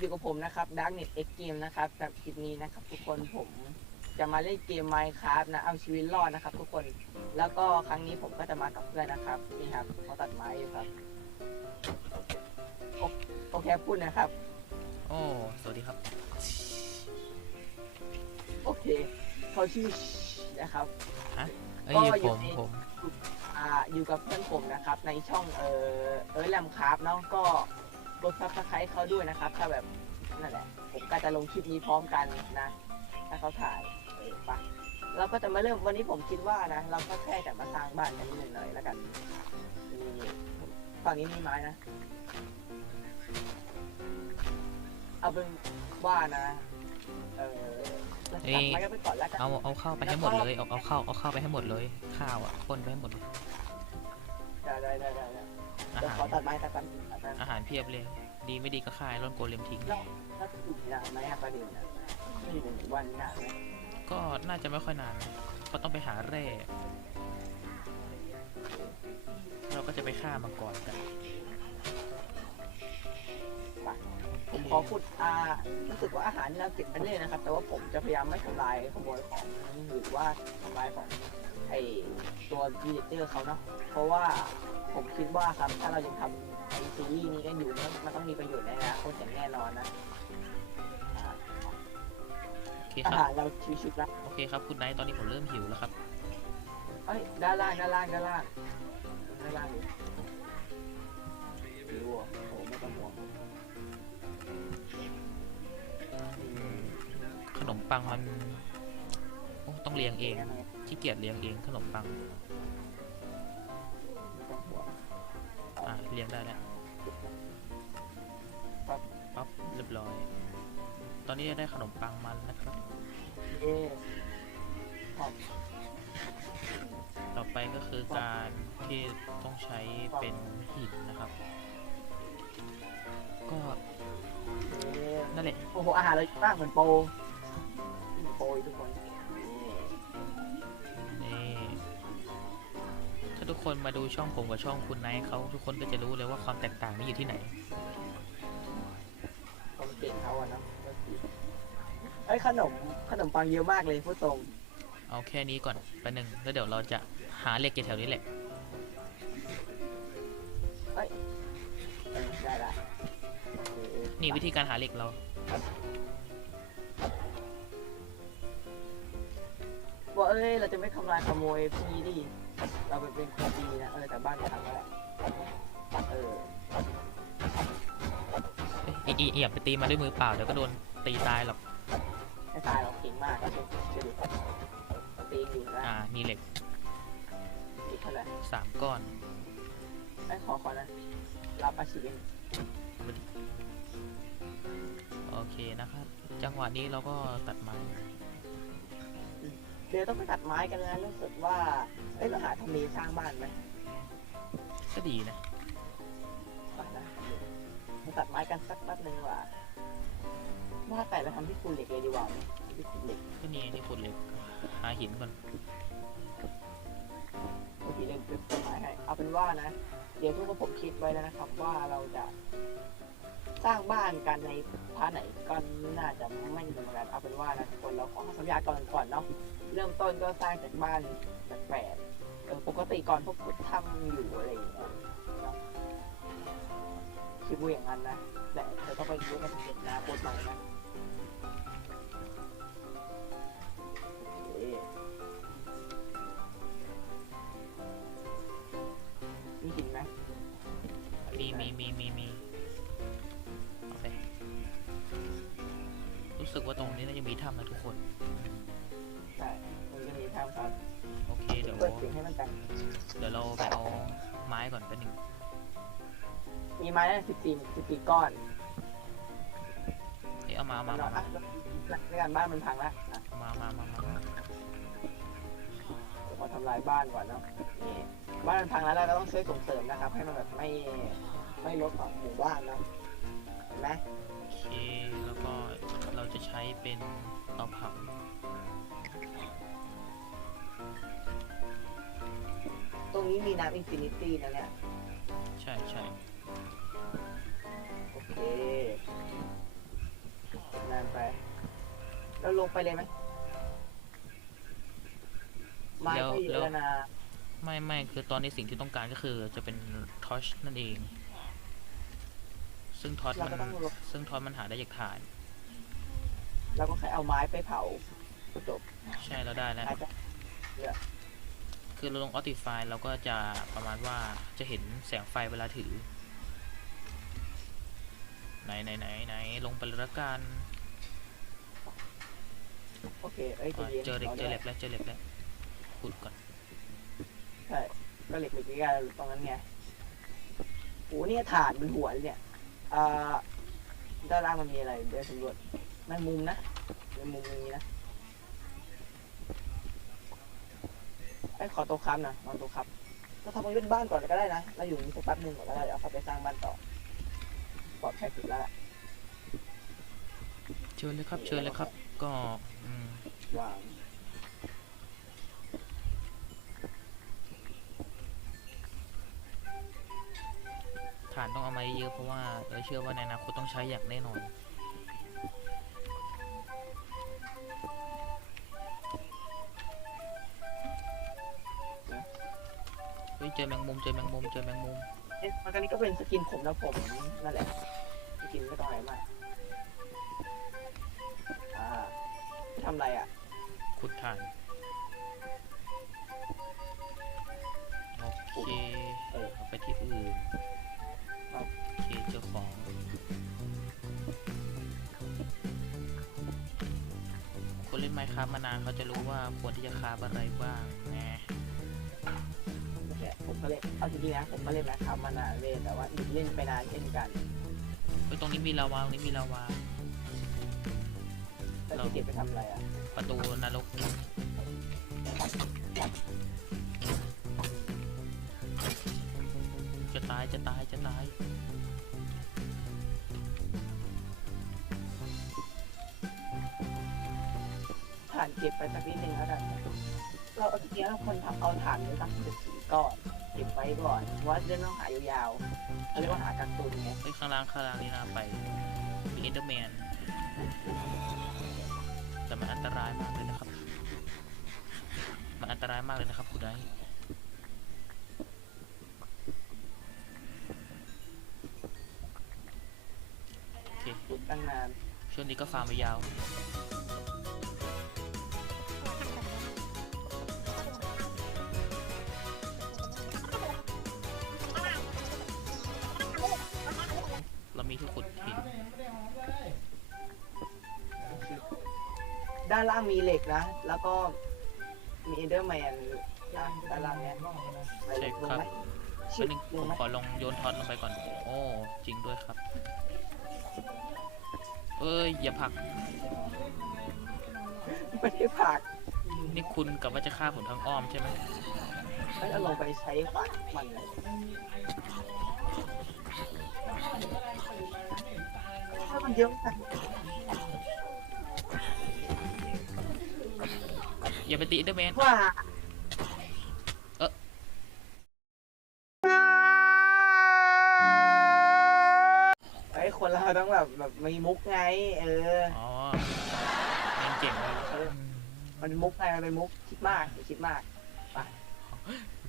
อยู่กับผมนะครับ Darknet X Game นะครับกับคลิปนี้นะครับ ทุกคนผมจะมาเล่นเกม Minecraft นะเอาชีวิตรอดนะครับ ทุกคนแล้วก็ครั้งนี้ผมก็จะมากับเพื่อนนะครับนี่ครับเขาตัดไม้อยู่ครับโอโอเคพูดนะครับ โอ้ สวัสดีครับ โอเคเขาชื่อนะครับ เอ้ยก็ผอยู่มใน ผม อ่าอยู่กับเพื่อนผมนะครับ ในช่องเออเออแลมคราฟเนาะก็ กดซับสไครต์เขาด้วยนะครับ ถ้าแบบนั่นแหละ ผมก็จะลงคลิปนี้พร้อมกันนะ ถ้าเขาถ่ายเออไปเราก็จะมาเริ่มวันนี้ผมคิดว่านะ เราก็แค่จะมาสร้างบ้านกันนิดหน่อยแล้วกันนี่ฝั่งนี้มีไม้นะ เอาเป็นว่านะ เออเราจะตัดไม้กันไปก่อนแล้วกันเอาเอาเข้าไปให้หมดเลย เอาเอาเข้าเอาเข้าไปให้หมดเลย ข้าวอะพ่นไปให้หมดเลยได้ได้ได้ได้ได้อาเดี๋ยวหาขอรตัดไม้ตัดกันตัดกัน อาหารเพียบเลย ดีไม่ดีก็ฆ่าไอ้ร่อนโกเลมทิ้งแล้วถ้าถูกนานไหมอะประเด็นนะไม่ถึงวันนานไหมก็น่าจะไม่ค่อยนานนะเพราะต้องไปหาแร่ เราก็จะไปฆ่ามังกรกัน ผมขอพูดอ่ารู้สึกว่าอาหารที่เราเก็บกันเล่นนะครับ แต่ว่าผมจะพยายามไม่ทำลายขโมยของหรือว่าทำลายของไอตัววีเจอร์เขาเนาะเพราะว่าผมคิดว่าครับถ้าเรายังทำไอ ซีรีส์นี้กันอยู่มันมันต้องมีประโยชน์ในอนาคตอย่างแน่นอนนะอ่าโอเคอาครัหาบ รเราชิวๆละโอเคครับ คุณไนท์ตอนนี้ผมเริ่มหิวแล้วครับ เอ้ยด้านล่างด้านล่างด้านล่างด้านล่างดิดูอะโอ้ไม่ต้องห่วงขนมปังมันโอ้ต้องเรียงเองขี้เกียจเรียงเองขนมปัง ไม่ต้องห่วงอ่าเรียงได้แล้ว ปั๊บปั๊บเรียบร้อย ตอนนี้ได้ขนมปังมันนะครับเอ๊ะขอบต่อไปก็คือการที่ต้องใช้เป็นหินนะครับ ก็นั่นแหละ โอ้โหอาหารเรามากเหมือนโปรเหมือนโปรทุกคน คนมาดูช่องผมกับช่องคุณไนท์เขาทุกคนก็จะรู้เลยว่าความแตกต่างนี้อยู่ที่ไหนความเก่งเขาอะเนาะเอ้ยขนมขนมปังเยอะมากเลยพูดตรง เอาแค่นี้ก่อนไปหนึ่งแล้วเดี๋ยวเราจะหาเหล็กแถวๆนี้แหละเออได้ละโอเคนี่วิธีการหาเหล็กเราว่าเอ้ยเราจะไม่ทำลายขโมยพวกนี้ดิ เราเป็นเป็นคนดีนะเออแต่บ้านจะทำก็แหละเออเอ้ยอีอีอย่าไปตีมาด้วยมือเปล่าเดี๋ยวก็โดนตีตายหรอกไม่ตายเราเก่งมากเราเชื่อดิเราตีอยู่นะอ่ามีเหล็กอีกเท่าไหร่สามก้อนไอ้ยขอขอนะรับอาชีพเองโอเคนะครับ จังหวะนี้เราก็ตัดไม้ เดี๋ยวต้องไปตัดไม้กันนะรู้สึกว่าเอ้ยเราหาทำเลสร้างบ้านไหมก็ดีนะไปนะมาตัดไม้กันสักแป๊บหนึ่งดีกว่าว่าแต่เราทำที่คูเหล็กเลยดีกว่าไหมที่คูเหล็กก็นี่นี่ขุดเหล็กหาหินก่อนโอเคเล่นเป็นต้นไม้ให้เอาเป็นว่านะ เดี๋ยวทุกคนผมคิดไว้แล้วนะครับว่าเราจะ สร้างบ้านกันในพาร์ทไหนก็น่าจะไม่เหมือนกันเอาเป็นว่านะทุกคนเราขอสัญญาก่อนก่อนเนาะเริ่มต้นก็สร้างจากบ้านแปลกๆปกติก่อนพวกคุณทำอยู่อะไรอย่างเงี้ยนะคิดว่าอย่างนั้นนะแต่เธอต้องไปรู้กันเห็นนะโคตรใหม่นะ รู้สึกว่าตรงนี้น่าจะมีถ้ำนะทุกคน ใช่มันจะมีทางครับโอเคเดี๋ยวเปิดเสียงให้มันดังเดี๋ยวเราไปเอาไม้ก่อนไปหนึ่งมีไม้ได้สิบสี่สิบสี่ก้อนเอ้ยเอามาเอามาเรามาอะในการบ้านมันพังแล้วอะมามามามามาเดี๋ยวขอทำลายบ้านก่อนเนาะนี่บ้านมันพังแล้วเราก็ต้องช่วยส่งเสริมนะครับ ให้มันแบบไม่ไม่ลดของหมู่บ้านเนาะเห็นไหมโอเคแล้วก็เราจะ ใช้เป็นเตาเผาตรงนี้มีน้ำอินฟินิตี้นะเนี่ย ใช่ใช่โอเคลงไปเลยไหมไม้ก็เยอะแล้วนะไม่ไม่คือตอนนี้สิ่งที่ต้องการก็คือจะเป็นทอชนั่นเอง ซึ่งทอชเรามันก็ต้องลงซึ่งทอชมันหาได้จากถ่าน เราก็แค่เอาไม้ไปเผาก็จบใช่เราได้แล้ว อาจจะคือเราลงออติฟายเราก็จะประมาณว่าจะเห็นแสงไฟเวลาถือ ไหนไหนไหนไหนลงไปเลยละกันโอเคเอ้ยใจะอะเย็นเจอเหล็กเจอเหล็รกแล้วเจอเหล็กแล้วขุดก่อนใช่ก็เหล็กเหล็กใกล้ๆตรงนั้นไงโอ้เนี่ยถาดบนหัวเลยเนี่ยอ่าด้านล่างมันมีอะไรเดี๋ยวสำรวจ แมงมุมนะแมงมุมมีนะไอ้ยขอตัวค้ำนะวางตัวค้ำเราทำมันเป็นบ้านก่อนก็ได้นะ เราอยู่นี่สักแป๊บหนึ่งก่อนแล้วเราเดี๋ยวเอาเข้าไปสร้างบ้านต่อปลอดภัยสุดแล้วล่ะเชิญเลยครับ เชิญเลยครับ ก็อืมวางถ่านต้องเอามาเยอะๆเพราะว่าเออเชื่อว่าในอนาคตต้องใช้อย่างแน่นอน ฮ้ยเจอแมงมุมเจอแมงมุมเจอแมงมุมเอ๊ะมันก็นี่ก็เป็นสกินผมนะผมนั่นแหละสกินไม่ต้องอะไรมากอ่าทำอะไรอะขุดถ่านโอเคเออเอาไปที่อื่นครับโอเคเจอของคนเล่นไมค์ครับมานานเขาจะรู้ว่าควรที่จะคาบอะไรบ้างนะเนี่ย ผมก็เล่นเอาจริงๆนะผมก็เล่นนะครับมานานเล่นแต่ว่าหยุดเล่นไปนานเช่นกันเฮ้ยตรงนี้มีลาวาตรงนี้มีลาวาแต่ที่เก็บไปทำอะไรอะประตูนรกจะตายจะตายจะตาย ฐานเก็บไปสักนิดนึงแล้วกันเราเอาจริงๆแล้วคนทำเอาฐานไปสักสิบสี่ก้อนเก็บไว้ก่อนเพราะว่าจะต้องหายาวๆเขาเรียกว่าหาการ์ตูนไงเฮ้ยข้างล่างข้างล่างนี่น่าไปมีเอนเดอร์แมนแต่มันอันตรายมากเลยนะครับ มันอันตรายมากเลยนะครับคุณไอซ์โอเคขุดตั้งนานช่วงนี้ก็ฟาร์มไปยาว มีที่ขุดหินด้านล่างมีเหล็กนะ แล้วก็มีเอเดอร์แมนนะด้านล่างเนี้ยไปใช่ลงครับไหมแป๊ชิบดนึงลผงมไหมขอลงโยนท็อตลงไปก่อน โอ้ จริงด้วยครับ เอ้ย อย่าผลัก ไม่ได้ผัก นี่คุณกับว่าจะฆ่าผมทางอ้อมใช่ไหม ไม่เอาลงไปใช้ฝักมันเลยถ้ามันเยอะมากอย่าไปตีเดอร์แมนว่าเอ๊ะไอ้ยคนเราต้องแบบแบบมีมุกไง เอออ๋อแมนเก่งเลยเออมันมุกไงมันเป็นมุกคิดมากอย่าคิดมาก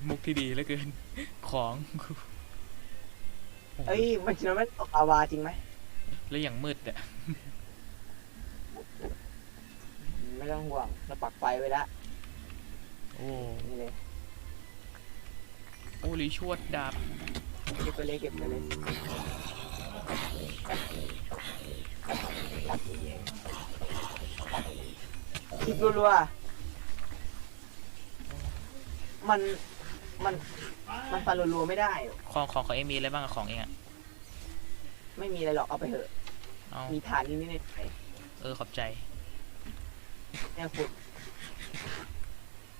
มุกที่ดีเหลือเกิน ของเอ้ยมันคิดว่ามันตกอาวาจริงไหมแล้วอย่างมืดอะไม่ต้องห่วงเราปักไฟไว้แล้วโอ้นี่เลยโอ้ลิชวดดาบเก็บไปเลยเก็บไปเลยคลิปรัวๆ มันมันมันฟันรัวๆไม่ได้ ของของของเองมีอะไรบ้างอะของเองอะไม่มีอะไรหรอกเอาไปเถอะ เอามีฐานนิดนิดหน่อยเออขอบใจๆเนี่ยขุด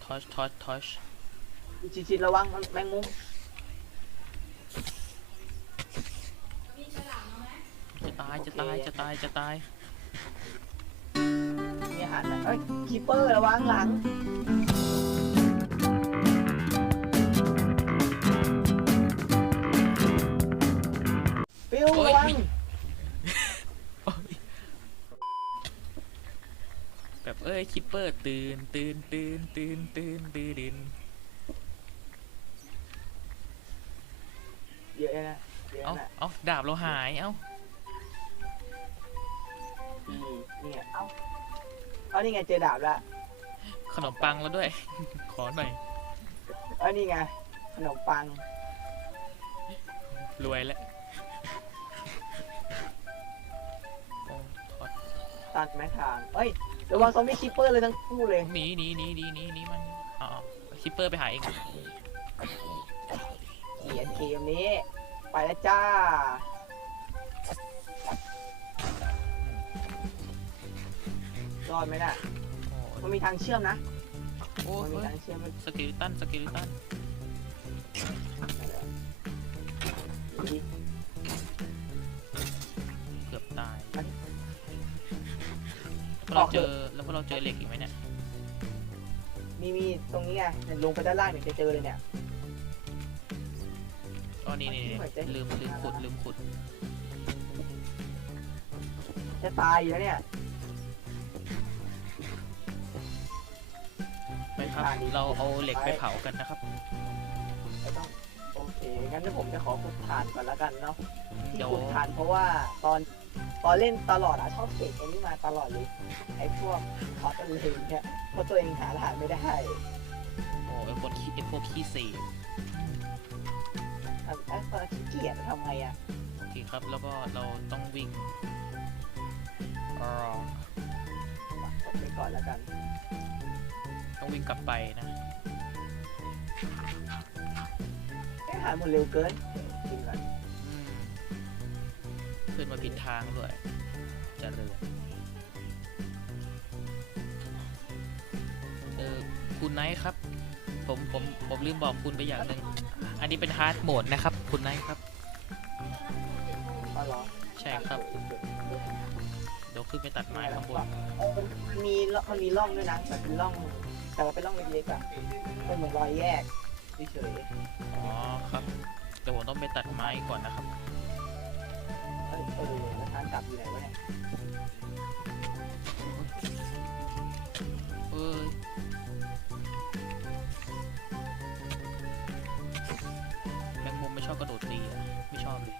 ทอชทอชทอชชิดๆระวังมันแมงมุมจะตายจะตายจะตายจะตายมีอาหารนะเอ้ยคีเปอร์ระวังหลัง วโอ้ยระวังโอ้ยแป๊บเอ้ยคิปเปอร์ตื่นตื่นตื่นตื่นตื่นตื่นตื่นเยอะนะเยอะเอ้านะเอ้าดาบเราหายเอ้านี่นี่ไงเอ้าเอานี่ไงเจอดาบแล้วขนมปังแล้วด้วย ขอหน่อยเอานี่ไงขนมปังรวยแล้ว ตัดไม้ทางเอ้ยระวังซอมบี้คิปเปอร์เลยทั้งคู่เลยหนีหนีหนีหนีหนีหนีมันอ๋อคิปเปอร์ไปหาเองเขียนเกมนี้ ไปแล้วจ้า รอดไหมน่ะโอ้มันมีทางเชื่อมนะ โอ้มันมีเฮ้ยทางเชื่อมมันสกิลตันสกิลตัน แล้วเราเจอแล้วพวกเราเจอเหล็กอีกไหมเนี่ยมีมีตรงนี้ไงเนี่ยลงไปด้านล่างเนี่ยจะเจอเลยเนี่ย อ๋อนี่นี่นี่เหมือนจะลืมลืมขุดลืมขุด จะตายอยู่แล้วเนี่ย ไปครับอ่านี่เราเอาเหล็กไปเผากันนะครับ ไม่ต้อง โอเค งั้นเดี๋ยวผมจะขอขุดฐานก่อนแล้วกันเนาะที่เดี๋ยว ขุดฐานเพราะว่าตอน ตอนเล่นตลอดอะชอบเสกไอ้นี่มาตลอดเลยไอ้พวกคอสเลนเนี่ยเพราะตัวเองหาฐานไม่ได้โอ้ไอพวกขี้ไอพวกขี้เศษทำไอ้ตอนขี้เกียจทำไงอะโอเคครับแล้วก็เราต้องวิ่งรอกดไปก่อนแล้วกัน ต้องวิ่งกลับไปนะไอ้หาหมดเร็วเกินจริงก่อนอืม ขึ้นมาผิดทางด้วยเจะเลยเออคุณไนท์ครับ ผมผมผมลืมบอกคุณไปอย่างหนึ่งอันนี้เป็นฮาร์ดโหมดนะครับ คุณไนท์ครับอ๋อเหรอใช่ครับเดี๋ยวขึ้นไปตัดไม้ข้างบนเออมันมีร่องมันมีร่องด้วยนะแต่เป็นร่องแต่ว่าเป็นร่องเล็กๆอะเป็นเหมือนรอยแยกเฉยอ๋อครับเดี๋ยวผมต้องไปตัดไม้ก่อนนะครับๆ เออแล้วทางกลับอยู่ไหนวะเนี่ยเอ้ยแมงมุมไม่ชอบกระโดดตีอะ ไม่ชอบเลย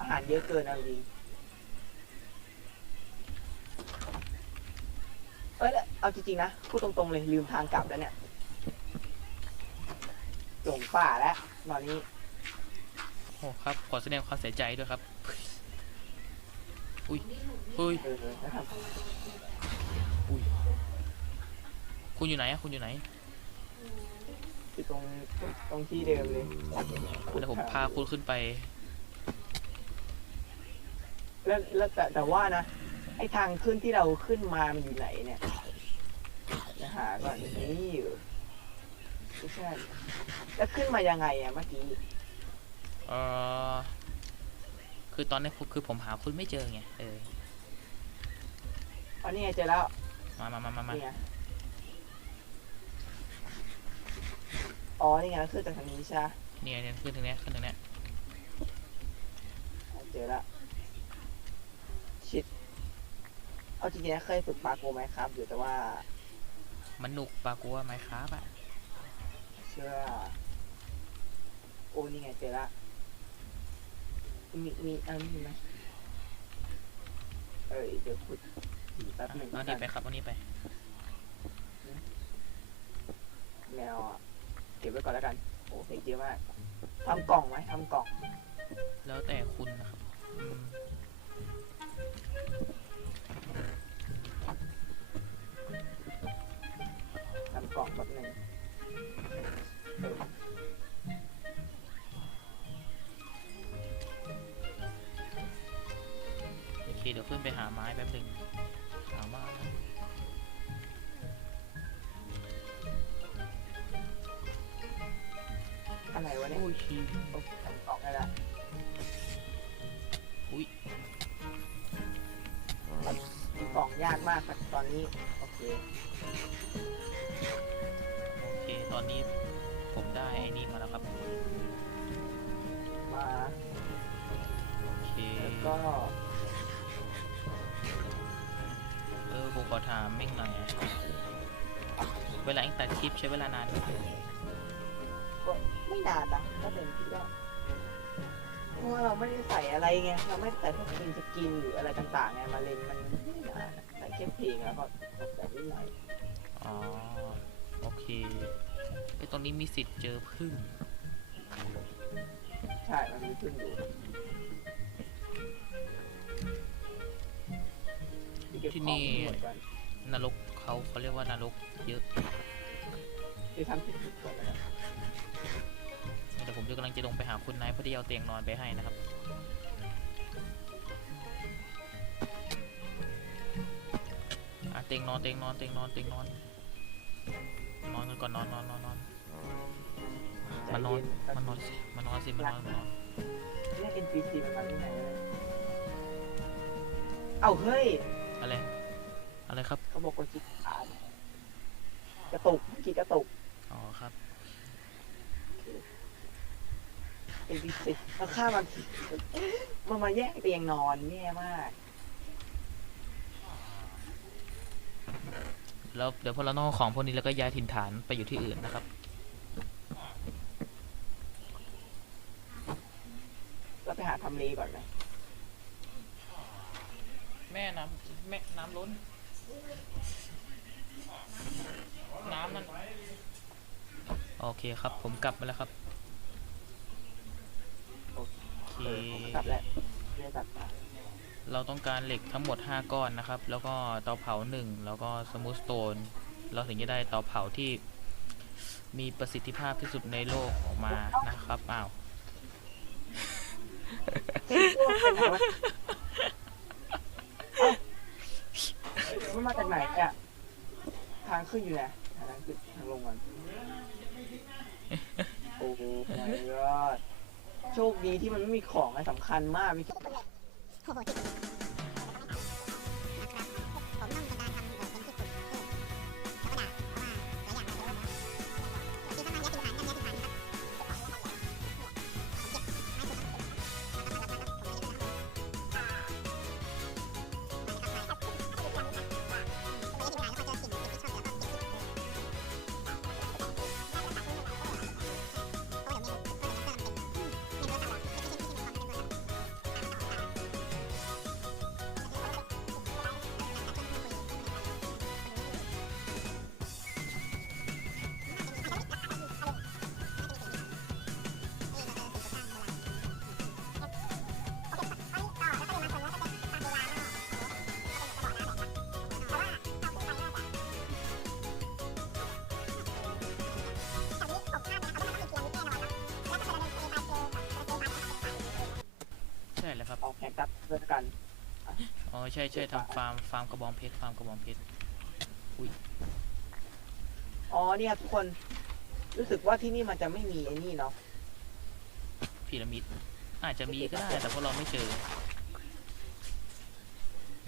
อาหารเยอะเกินเอาจริง เอ้ยแล้วเอาจริงๆนะ พูดตรงๆเลยลืมทางกลับแล้วเนี่ยหลงป่าแล้วตอนนี้ โอ้ครับ ขอแสดงความเสียใจด้วยครับ อุ้ยอุ้ยเออนะครับคุณอยู่ไหนอะคุณอยู่ไหนอยู่ตรงตรงที่เดิมเลยเดี๋ยวผมพาคุณขึ้นไป แล้วแล้วแต่แต่ว่านะ ไอทางขึ้นที่เราขึ้นมามันอยู่ไหนเนี่ยจะ หาก่อนนี่อยู่ไม่ใช่แล้วขึ้นมายังไงอะเมื่อกี้เออคือตอนนี้คือผมหาคุณไม่เจอไงเอออ๋อนี่ไงเจอแล้วมามามามามานี่ไงอ๋อนี่ไงขึ้นจากทางนี้ใช่ไหมเนี่ยเนี่ยขึ้นตรงเนี้ยขึ้นตรงเนี้ยเจอละชิดเอาจริงๆนะเคยฝึกปาโกไหมครับอยู่แต่ว่า มันหนุกปลากัวไหมครับอะเชื่อโอ้นี่ไงเจอละมีมีอันนี้ไหมเอ้ยเดี๋ยวขุดอีกแป๊บหนึ่งเอานี่ไปครับเอานี่ไปแมวอะเก็บไว้ก่อนแล้วกันโอ้เพลงเยอะมากทำกล่องไหมทำกล่อง แล้วแต่คุณนะครับอืม ขึ้นไปหาไม้แป๊บหนึ่งหาไม้อะไรวะเนี่ยโอ้ยชีโอเคทำกล่องได้ละอุ้ยกล่องยากมากครับตอนนี้ โอเค โอเค ตอนนี้ผมผมได้ไอ้นี่มาแล้วครับ มา โอเคแล้วก็ ขอถามมิ่งหน่อย เวลาเองตัดคลิปใช้เวลานานไหมก็ไม่นานนะก็เป็นที่ว่าเพราะว่าเราไม่ได้ใส่อะไรไง เราไม่ได้ใส่พวกกินสกินหรืออะไรต่างๆไง มาเล่นมันไม่นานอะใส่แค่เพลงแล้วก็ตกแต่งนิดหน่อยอ๋อ โอเคไอ้ตรงนี้มีสิทธิ์เจอพึ่ง ใช่ มันมีขึ้นอยู่ ที่ของนี่หมดก่อนนรกเขาเขาเรียกว่านรกเยอะที่ทำผิดก่อนนะครับเดี๋ยวผมจะกำลังจะลงไปหาคุณนายเพื่อที่เอาเตียงนอนไปให้นะครับอะเตียงนอนเตียงนอนเตียงนอนเตียงนอน นอนกันก่อนนอนนอนนอนนอนใจมานอนเย็ครับมานอนสิมานอนสิมานอนมานอนเนี่ย NPC มันทำยังไงเลยเอ้าเฮ้ย อะไร อะไรครับ เขาบอกว่าจิตขาดกระตุกจิตกระตุกอ๋อครับ NPC มาฆ่ามันทีมันมาแย่งเตียงนอนแย่มาก แล้วเดี๋ยวพอเราต้องเอาของพวกนี้แล้วก็ย้ายถิ่นฐานไปอยู่ที่อื่นนะครับ เราไปหาทำเลก่อนไหมแม่น้ำ แม่น้ำล้น น้ำมัน โอเคครับ ผมกลับมาแล้วครับ โอเค เออผมกลับแล้วเรียกกลับมาเราต้องการเหล็กทั้งหมด 5 ก้อนนะครับ แล้วก็เตาเผา 1 แล้วก็สมูทสโตน เราถึงจะได้เตาเผาที่มีประสิทธิภาพที่สุดในโลกออกมานะครับอ้าว เฮ้ยพวกเป็นไงวะเอ้า มันมาจากไหนเนี่ยทางขึ้นอยู่ไหนทางขึ้นทางลงมันโอ้โห my god โชคดีที่มันไม่มีของอะไรสำคัญมากมีแค่ ใช่ใช่ทำฟาร์มฟาร์มกระบองเพชรฟาร์มกระบองเพชรอ๋อเนี่ยทุกคนรู้สึกว่าที่นี่มันจะไม่มีไอ้นี่เนาะพีระมิด อาจจะมีก็ได้แต่พวกเราไม่เจอ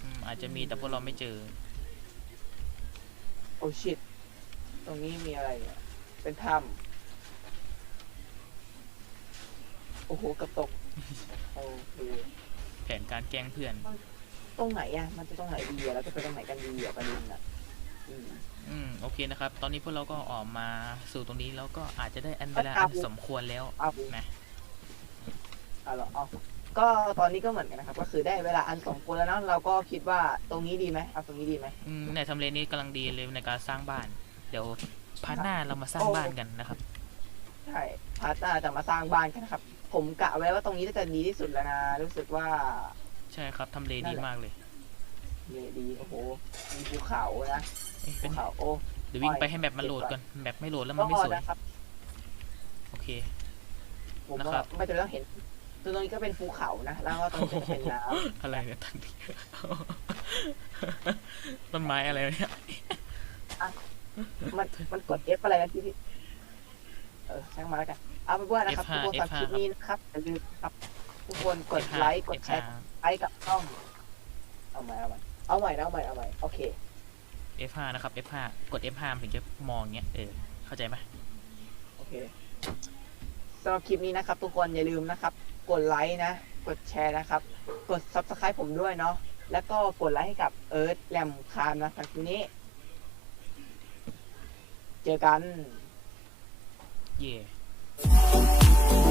อืมอาจจะมีแต่พวกเราไม่เจอ โอ้ชิตตรงนี้มีอะไรเนี่ยเป็นถ้ำโอ้โหกระตกโอเคแผนการแกล้งเพื่อน ตรงไหนอะ มันจะตรงไหนดีอะแล้วจะไปตรงไหนกันดีอะประเด็นอะอืม อืมโอเคนะครับ ตอนนี้พวกเราก็ออกมาสู่ตรงนี้แล้วก็อาจจะได้อันเวลาครัอับนสมควรแล้วเอาไปนะเอาเหรอเอาก็ตอนนี้ก็เหมือนกันนะครับ ก็คือได้เวลาอันสมควรแล้วเนาะเราก็คิดว่าตรงนี้ดีไหมเอาตรงนี้ดีไหม อืมในทำเลนี้กำลังดีเลยในการสร้างบ้าน เดี๋ยวพาร์ทหน้าเรามาสร้างบ้านกันนะครับ ใช่พาร์ตหน้าจะมาสร้างบ้านกันนะครับ ผมกะไว้ว่าตรงนี้น่าจะดีที่สุดแล้วนะ รู้สึกว่า ใช่ครับทำเลดีมากเลยดีดีโอ้โหมีภูเขานะเอ้ยภูเป็นเขาโอ้ เดี๋ยววิ่งไปให้แมปมันโหลดก่อนแมปไม่โหลดแล้วมันไม่ก็สวยนะครับ โอเค ผมนะครัว่าบ ไม่จำเป็นต้องเห็นตรงนี้ก็เป็นภูเขานะแล้วก็ตรงนี้ก็เป็นน้อะไรเนี่ยตันทีต้นไม้อะไรเนี่ยำมันมันกด F อะไรกันที่ที่เออช่างมาแล้วกัน เอาเป็นว่านะครับทุกคนสำหรับคลิปนี้นะครับอย่าลืมครับทุกคนกด F5 ไลค์กดแชร์ F5 ไลค์กับช่อง เอาใหม่เอาใหม่เอาใหม่นะเอาใหม่เอาใหม่โอเค F5 นะครับ F5 กด F5 มันถึงจะมองเงี้ยเออเข้าใจไหมโอเคสำหรับคลิปนี้นะครับ ทุกคนอย่าลืมนะครับ กดไลค์นะ กดแชร์นะครับ กด subscribe ผมด้วยเนาะแล้วก็กดไลค์ให้กับเอิร์ธแลมคามนะครับทีนี้ เจอกัน เย่